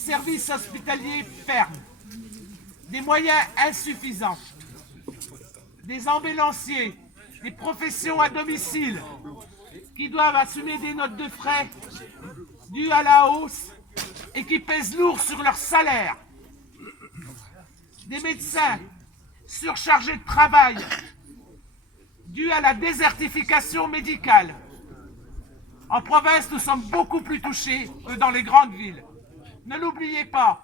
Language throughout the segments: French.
services hospitaliers ferment, des moyens insuffisants, des ambulanciers, des professions à domicile qui doivent assumer des notes de frais dues à la hausse et qui pèsent lourd sur leur salaire, des médecins surchargés de travail dû à la désertification médicale. En province, nous sommes beaucoup plus touchés que dans les grandes villes. Ne l'oubliez pas.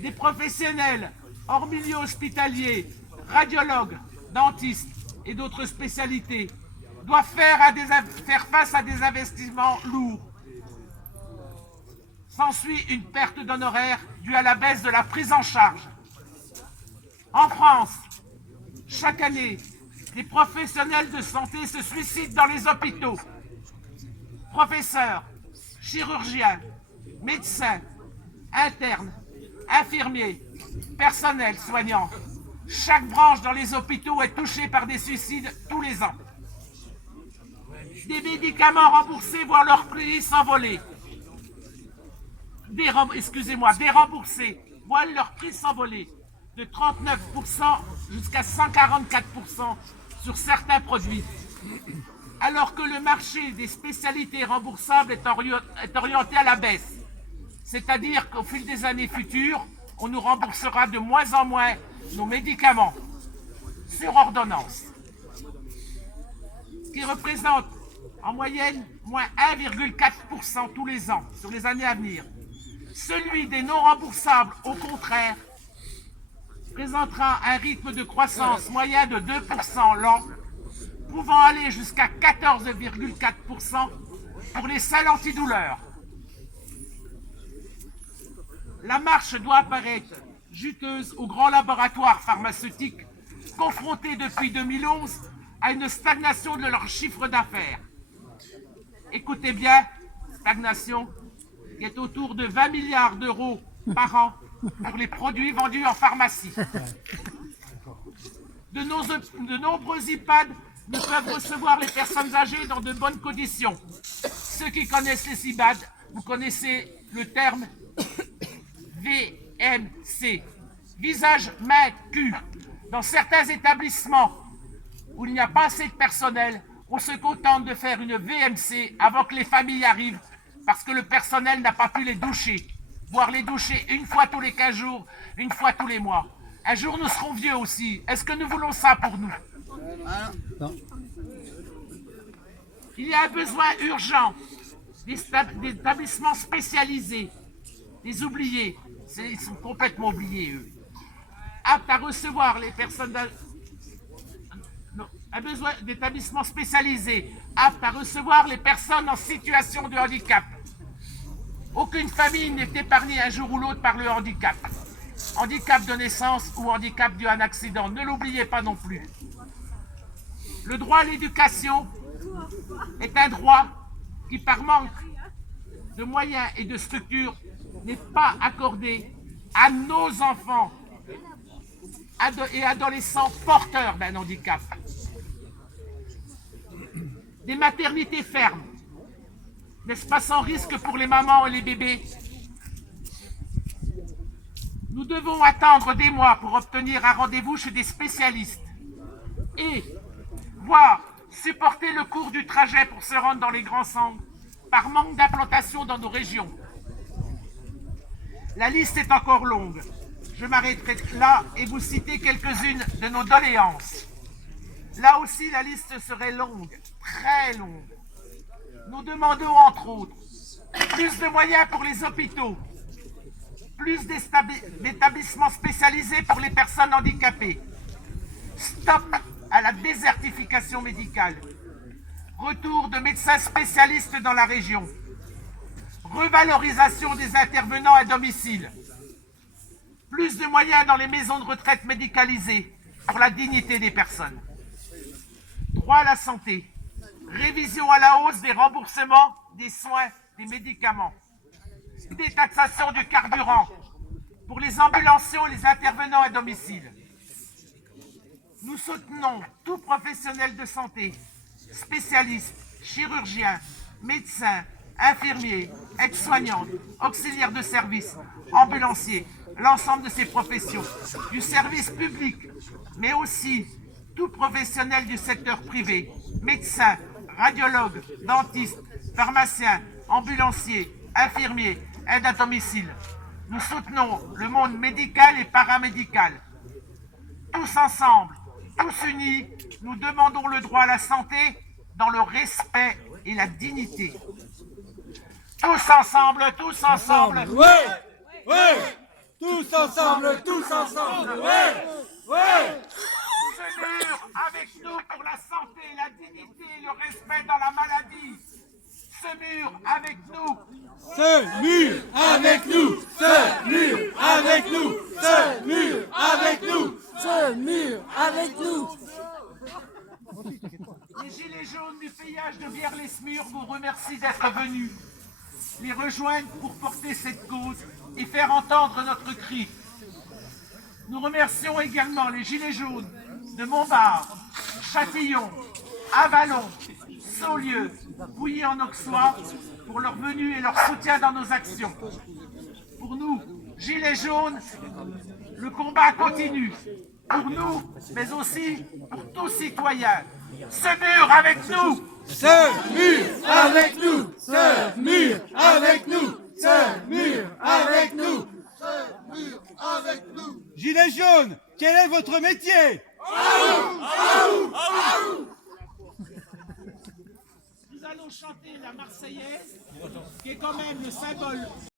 Des professionnels hors milieu hospitalier, radiologues, dentistes et d'autres spécialités doivent faire face à des investissements lourds. S'ensuit une perte d'honoraires due à la baisse de la prise en charge. En France, chaque année, des professionnels de santé se suicident dans les hôpitaux. Professeurs, chirurgiens, médecins, internes, infirmiers, personnel soignant. Chaque branche dans les hôpitaux est touchée par des suicides tous les ans. Des médicaments remboursés voient leur prix s'envoler. Des remboursés voient leur prix s'envoler de 39% jusqu'à 144% sur certains produits. Alors que le marché des spécialités remboursables est orienté à la baisse. C'est-à-dire qu'au fil des années futures, on nous remboursera de moins en moins nos médicaments sur ordonnance. Ce qui représente en moyenne moins 1,4% tous les ans sur les années à venir. Celui des non remboursables, au contraire, présentera un rythme de croissance moyen de 2% l'an, pouvant aller jusqu'à 14,4% pour les seuls antidouleurs. La marche doit apparaître juteuse aux grands laboratoires pharmaceutiques confrontés depuis 2011 à une stagnation de leur chiffre d'affaires. Écoutez bien, stagnation qui est autour de 20 milliards d'euros par an pour les produits vendus en pharmacie. De nombreux EHPAD ne peuvent recevoir les personnes âgées dans de bonnes conditions. Ceux qui connaissent les EHPAD, vous connaissez le terme VMC, visage, main, cul. Dans certains établissements où il n'y a pas assez de personnel, on se contente de faire une VMC avant que les familles arrivent parce que le personnel n'a pas pu les doucher, voire les doucher une fois tous les 15 jours, une fois tous les mois. Un jour, nous serons vieux aussi. Est-ce que nous voulons ça pour nous? Non. Il y a un besoin urgent d'établissements spécialisés, des oubliés. Ils sont complètement oubliés, eux. Aptes à recevoir les personnes... Un besoin d'établissements spécialisés, aptes à recevoir les personnes en situation de handicap. Aucune famille n'est épargnée un jour ou l'autre par le handicap. Handicap de naissance ou handicap dû à un accident. Ne l'oubliez pas non plus. Le droit à l'éducation est un droit qui, par manque de moyens et de structures, n'est pas accordé à nos enfants et adolescents porteurs d'un handicap. Des maternités fermes, n'est-ce pas sans risque pour les mamans et les bébés? Nous devons attendre des mois pour obtenir un rendez-vous chez des spécialistes et voire supporter le coût du trajet pour se rendre dans les grands centres par manque d'implantation dans nos régions. La liste est encore longue. Je m'arrêterai là et vous citer quelques-unes de nos doléances. Là aussi, la liste serait longue, très longue. Nous demandons, entre autres, plus de moyens pour les hôpitaux, plus d'établissements spécialisés pour les personnes handicapées, stop à la désertification médicale, retour de médecins spécialistes dans la région, revalorisation des intervenants à domicile, plus de moyens dans les maisons de retraite médicalisées pour la dignité des personnes, droit à la santé, révision à la hausse des remboursements des soins, des médicaments, détaxation du carburant pour les ambulanciers et les intervenants à domicile. Nous soutenons tout professionnel de santé, spécialistes, chirurgiens, médecins, infirmiers, aides-soignantes, auxiliaires de service, ambulanciers, l'ensemble de ces professions, du service public, mais aussi tout professionnel du secteur privé, médecins, radiologues, dentistes, pharmaciens, ambulanciers, infirmiers, aides à domicile. Nous soutenons le monde médical et paramédical. Tous ensemble, tous unis, nous demandons le droit à la santé dans le respect et la dignité. Tous ensemble, tous ensemble. Ouais, ouais. Tous ensemble, ouais, ouais. Ce mur avec nous pour la santé, la dignité et le respect dans la maladie. Ce mur avec nous. Ce mur avec nous. Ce mur avec nous. Ce mur avec nous. Ce mur avec nous. Les gilets jaunes du péage de Bière-les-Smurs vous remercient d'être venus les rejoindre pour porter cette cause et faire entendre notre cri. Nous remercions également les gilets jaunes de Montbard, Châtillon, Avallon, Saulieu, Bouilly-en-Auxois pour leur venue et leur soutien dans nos actions. Pour nous, gilets jaunes, le combat continue. Pour nous, mais aussi pour tous citoyens. Ce mur avec nous! Ce mur avec nous. Ce mur avec nous. Ce mur avec nous. Ce mur avec nous. Gilets jaunes, quel est votre métier? Nous allons chanter la Marseillaise, qui est quand même le symbole